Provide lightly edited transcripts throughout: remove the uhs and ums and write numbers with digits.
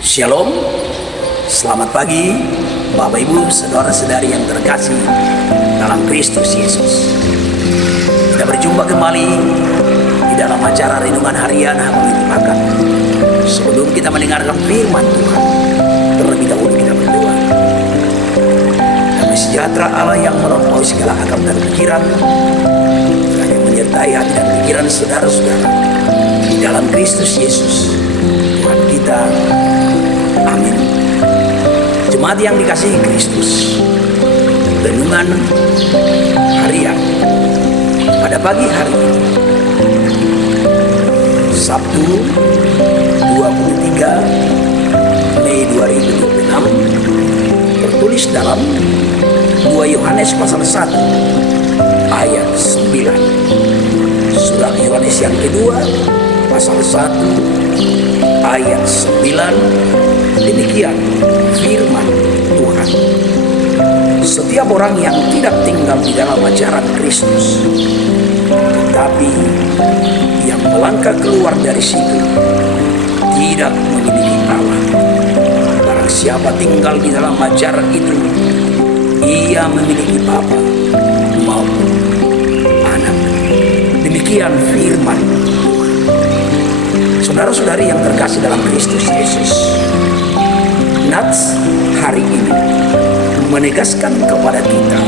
Shalom, selamat pagi Bapak Ibu saudara-saudari yang terkasih dalam Kristus Yesus. Kita berjumpa kembali di dalam acara Renungan Harian Hamilton Pakat. Sebelum kita mendengarkan firman Tuhan, terlebih dahulu kita berdoa. Damai sejahtera Allah yang melampaui segala akal dan pikiran, yang menyertai hati dan pikiran saudara-saudara di dalam Kristus Yesus Tuhan kita. Amin. Jemaat yang dikasihi Kristus, renungan harian pada pagi hari ini, Sabtu 23 Mei 2026, tertulis dalam 2 Yohanes pasal 1 ayat 9. Surat Yohanes yang kedua pasal 1 ayat 9. Demikian firman Tuhan. Setiap orang yang tidak tinggal di dalam ajaran Kristus, tetapi yang melangkah keluar dari situ, tidak memiliki Allah. Barang siapa tinggal di dalam ajaran itu, ia memiliki Bapa maupun Anak. Demikian firman Tuhan. Saudara-saudari yang terkasih dalam Kristus Yesus, Nats hari ini menegaskan kepada kita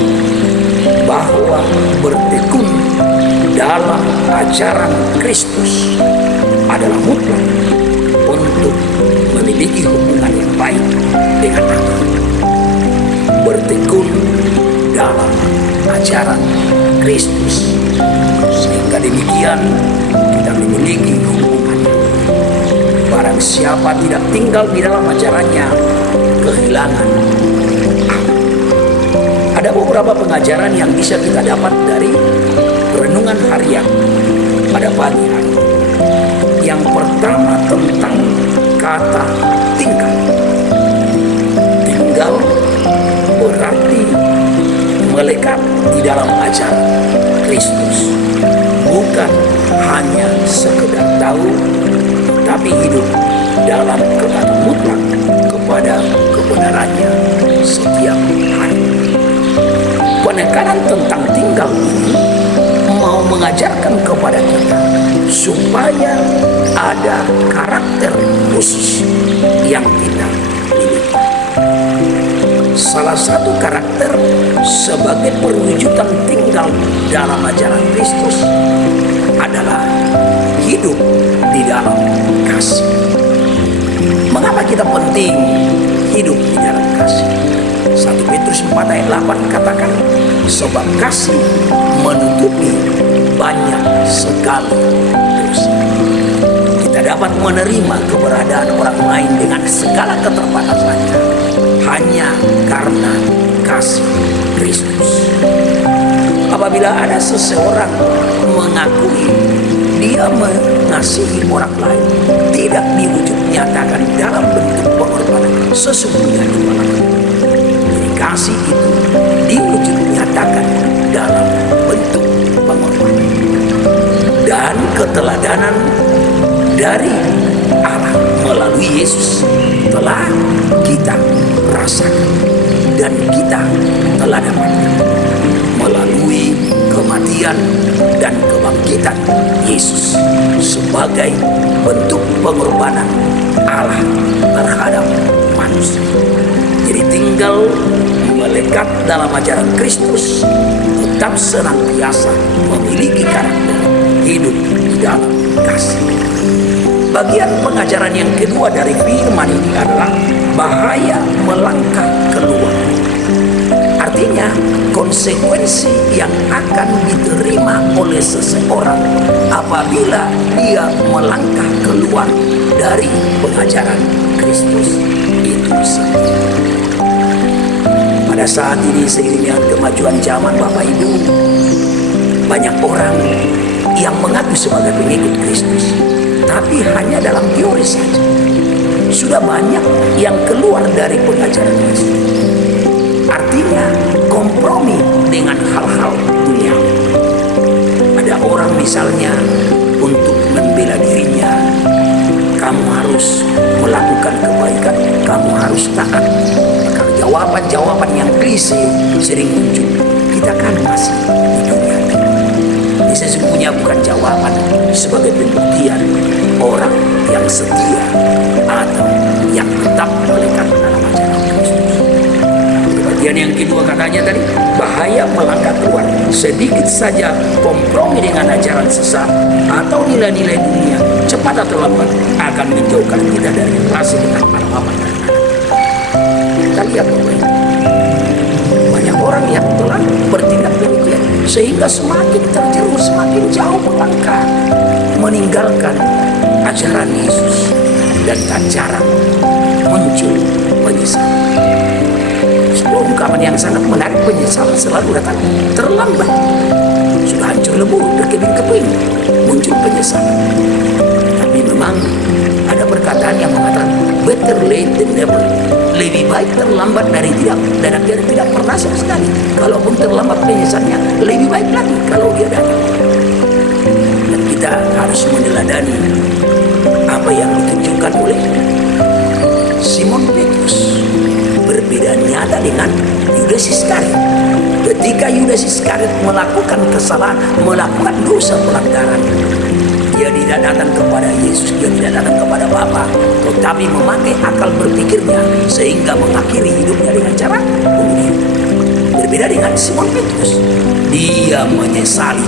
bahwa bertekun dalam ajaran Kristus adalah mutlak untuk memiliki hubungan yang baik dengan Allah. Bertekun dalam ajaran Kristus, sehingga demikian kita memiliki hubungan. Barang siapa tidak tinggal di dalam ajarannya, kehilangan Allah. Ada beberapa pengajaran yang bisa kita dapat dari renungan harian pada pagi hari. Yang pertama tentang kata tinggal. Tinggal berarti melekat di dalam ajaran Kristus. Bukan hanya sekedar tahu, tapi hidup dalam ketaatan mutlak kepada kebenarannya setiap hari. Penekanan tentang tinggal ini mau mengajarkan kepada kita supaya ada karakter khusus yang kita miliki. Salah satu karakter sebagai perwujudan tinggal dalam ajaran Kristus adalah hidup di dalam kasih. Mengapa kita penting hidup di dalam kasih? 1 Petrus 4 ayat 8 katakan, sebab kasih menutupi banyak sekali dosa. Kita dapat menerima keberadaan orang lain dengan segala keterbatasannya hanya karena kasih Kristus. Apabila ada seseorang mengakui dia mengasihi orang lain, tidak diwujud nyatakan dalam bentuk pengorbanan sesungguhnya di dalam. Jadi kasih itu diwujud nyatakan dalam bentuk pengorbanan dan keteladanan dari Allah melalui Yesus telah kita rasakan dan kita telah dapatkan melalui kematian dan kebangkitan Yesus sebagai bentuk pengorbanan Allah terhadap manusia. Jadi tinggal melekat dalam ajaran Kristus, tetap senantiasa memiliki karakter hidup di dalam kasih. Bagian pengajaran yang kedua dari firman ini adalah bahaya melangkah keluar. Artinya konsekuensi yang akan diterima oleh seseorang apabila dia melangkah keluar dari pengajaran Kristus itu sendiri. Pada saat ini seiring dengan kemajuan zaman Bapak Ibu, banyak orang yang mengaku sebagai pengikut Kristus, tapi hanya dalam teori saja. Sudah banyak yang keluar dari pengajaran Kristus. Artinya kompromi dengan hal-hal dunia. Ada orang misalnya untuk membela dirinya, kamu harus melakukan kebaikan kamu harus taat. Kalau jawaban-jawaban yang klise sering muncul, kita kan masih di dunia ini. Ini sesungguhnya bukan jawaban sebagai pembuktian orang yang setia atau yang tetap melekat dalam ajaran Kristus. Bagian yang kedua katanya tadi, bahaya melangkah keluar. Sedikit saja kompromi dengan ajaran sesat atau nilai-nilai dunia, cepat atau lambat akan menjauhkan kita dari relasi dengan Bapa dan Anak. Kita lihat banyak orang yang telah bertindak demikian, sehingga semakin terjerumus, semakin jauh melangkah, meninggalkan ajaran Yesus, dan tak jarang muncul penyesalan. Sebuah ungkapan yang sangat menarik, penyesalan selalu datang terlambat. Sudah hancur lebur, berkeping-keping, muncul penyesalan. Tapi memang ada perkataan yang mengatakan better late than never. Lebih baik terlambat dari tidak pernah sama sekali. Kalaupun terlambat penyesalannya, lebih baik lagi kalau dia datang. Dan kita harus meneladani apa yang ditunjukkan oleh Simon Petrus. Berbeda nyata dengan Yudas Iskariot. Ketika Yudas Iskariot melakukan kesalahan, melakukan dosa pelanggaran, dia tidak datang kepada Yesus, dia tidak datang kepada Bapa, tetapi memakai akal berpikirnya sehingga mengakhiri hidupnya dengan cara bunuh diri. Berbeda dengan Simon Petrus, dia menyesali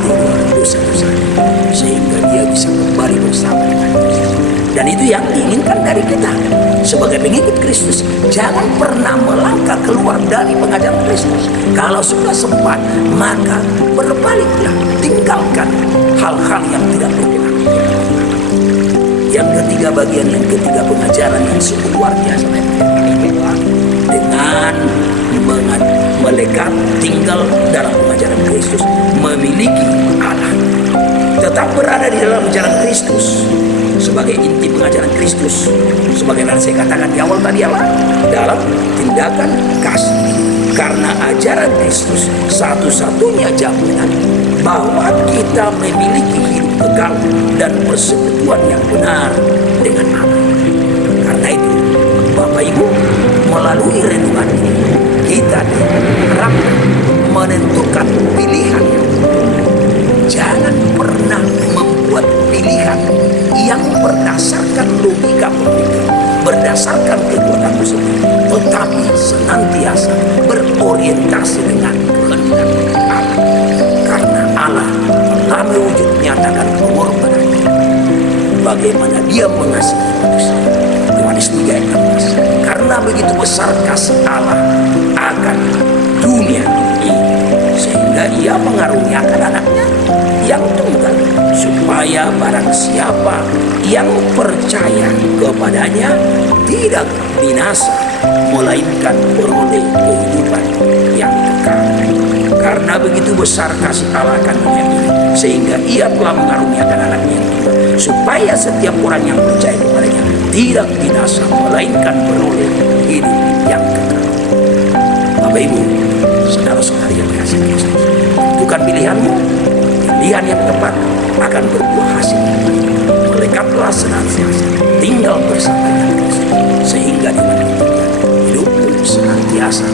dosa-dosanya sehingga dia bisa kembali bersama dengan Yesus. Dan itu yang diinginkan dari kita sebagai pengikut Kristus. Jangan pernah melangkah keluar dari pengajaran Kristus. Kalau sudah sempat, maka berbaliklah, tinggalkan hal-hal yang tidak berkenan. Yang ketiga, bagian yang ketiga, pengajaran yang sungguh luar biasa dengan melekat tinggal dalam pengajaran Kristus, memiliki Allah, tetap berada di dalam ajaran Kristus sebagai inti pengajaran Kristus, sebagaimana saya katakan di awal tadi, Allah dalam tindakan kasih. Karena ajaran Kristus satu-satunya jaminan bahwa kita memiliki hidup kekal dan persekutuan yang benar dengan Allah. Karena itu, Bapak Ibu, melalui renungan ini kita diharapkan menentukan pilihan. Jangan pernah membuat pilihan yang berdasarkan logika pemikir, berdasarkan kekuatan sendiri, tetapi senantiasa berorientasi dengan kehendak Allah. Karena Allah telah mewujud menyatakan pengorbanan, bagaimana Dia mengasihi manusia. Yohanes 3:16. Karena begitu besar kasih Allah akan dunia ini, sehingga Ia mengaruniakan anaknya yang tunggal, supaya barang siapa yang percaya kepadanya tidak binasa, melainkan beroleh kehidupan yang kekal. Karena begitu besar kasih Allah akan dunia ini, sehingga Ia telah mengaruniakan anaknya yang tunggal, supaya setiap orang yang percaya kepadanya tidak binasa, melainkan beroleh hidup yang kekal. Bapak Ibu, saudara-saudari yang dikasihi Kristus, tentukan pilihanmu. Pilihan yang tepat akan berbuah hasil. Melekatlah senantiasa tinggal bersama dengan Kristus, sehingga dengan itu hidupmu senantiasa